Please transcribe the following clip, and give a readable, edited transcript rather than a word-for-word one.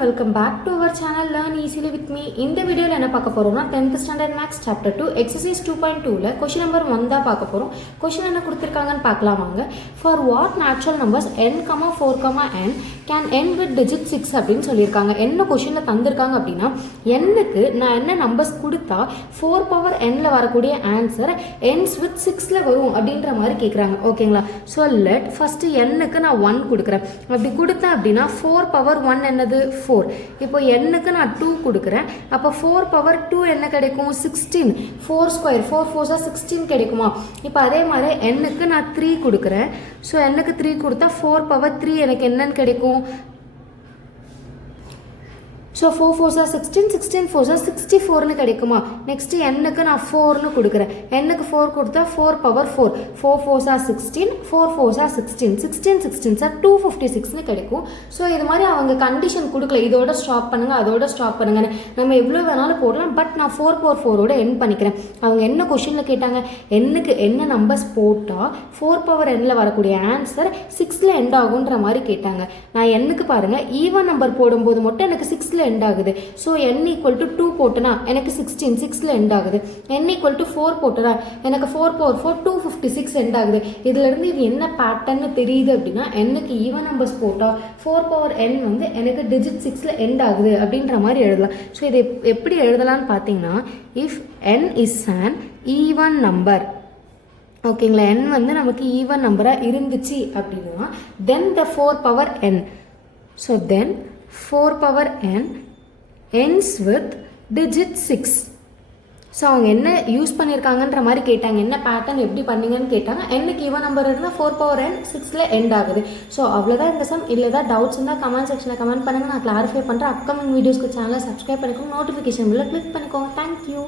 welcome back to our channel Learn Easily with me. இந்த வீடியோல என்ன பார்க்க போறோம்னா 10th standard maths chapter 2 exercise 2.2 ல question number 1 தான் பார்க்க போறோம். question என்ன கொடுத்திருக்காங்கன்னு பார்க்கலாம் வாங்க. For what natural numbers n, 4, n can end with digit 6 அப்படினு சொல்லிருக்காங்க. என்ன क्वेश्चनல தந்திருக்காங்க அப்படினா n க்கு நான் என்ன நம்பர்ஸ் கொடுத்தா 4 power n ல வரக்கூடிய ஆன்சர் ends with 6 ல வரும் அப்படின்ற மாதிரி கேக்குறாங்க. ஓகேங்களா? So let first n க்கு நான் 1 கொடுக்கிறேன். அப்படி கொடுத்தா அப்படினா 4 power 1 என்னது 4. இப்போ n க்கு நான் 2 கொடுக்கிறேன். அப்ப 4 power 2 என்ன கிடைக்கும் 16. 4 square 4 4 16 கிடைக்குமா? இப்போ அதே மாதிரி n க்கு நான் 3 கொடுக்கிறேன். சோ n க்கு 3 கொடுத்தா 4 power 3 எனக்கு என்னன்னு கிடைக்கும்? So 4 4 16 16 4 64 னு கிடைக்குமா? நெக்ஸ்ட் n க்கு நான் 4 னு கொடுக்கிறேன். n க்கு 4 கொடுத்தா 4 power 4 4 4 16 4 4 16 16 16 256 னு கிடைக்கும். சோ இது மாதிரி அவங்க கண்டிஷன் கொடுக்கல, இதோட ஸ்டாப் பண்ணுங்க அதோட ஸ்டாப் பண்ணுங்க, நம்ம எவ்வளவு வேணாலும் போடலாம். பட் நான் 4 power 4 ஓட எண்ட் பண்ணிக்கிறேன். அவங்க என்ன क्वेश्चनல கேட்டாங்க, n க்கு என்ன நம்பர்ஸ் போட்டா 4 power n ல வரக்கூடிய ஆன்சர் 6 ல எண்ட் ஆகும்ன்ற மாதிரி கேட்டாங்க. நான் n க்கு பாருங்க ஈவன் நம்பர் போடும்போது மட்டும் எனக்கு 6 ல end ஆகுது. So n equal to 2 போட்டனா எனக்கு 16 6 ல end ஆகுது. n equal to 4 போட்டனா எனக்கு 4 power 4 256 end ஆகுது. இதுல இருந்து இது என்ன பேட்டர்ன் தெரியுது அப்படினா n க்கு ஈவன் நம்பர்ஸ் போட்டா 4 power n வந்து எனக்கு digit 6 ல end ஆகுது அப்படின்ற மாதிரி எழுதலாம். So இதை எப்படி எழுதலாம்னு பாத்தீங்கன்னா if n is an even number, ஓகேங்களா, n வந்து நமக்கு ஈவன் நம்பரா இருந்துச்சு அப்படினா then the 4 power n, so then 4 power n ends with digit 6. So அவங்க என்ன யூஸ் பண்ணியிருக்காங்கன்ற மாதிரி கேட்டாங்க, என்ன பேட்டர்ன் எப்படி பண்ணீங்கன்னு கேட்டாங்க. என்னக்கு ஈவன் நம்பர் இருந்தால் 4 power n 6ல எண்ட் ஆகுது. ஸோ அவ்வளோதான் இந்த சம். இல்லை ஏதாவது டவுட்ஸ் இருந்தால் கமெண்ட் செக்ஷனில் கமெண்ட் பண்ணுங்கள், நான் கிளாரிஃபை பண்ணுறேன். அப்கமிங் வீடியோஸ்க்கு சேனலை சப்ஸ்கிரைப் பண்ணிக்கோங்க, நோட்டிஃபிகேஷன் பில்லை கிளிக் பண்ணிக்கோங்க. தேங்க்யூ.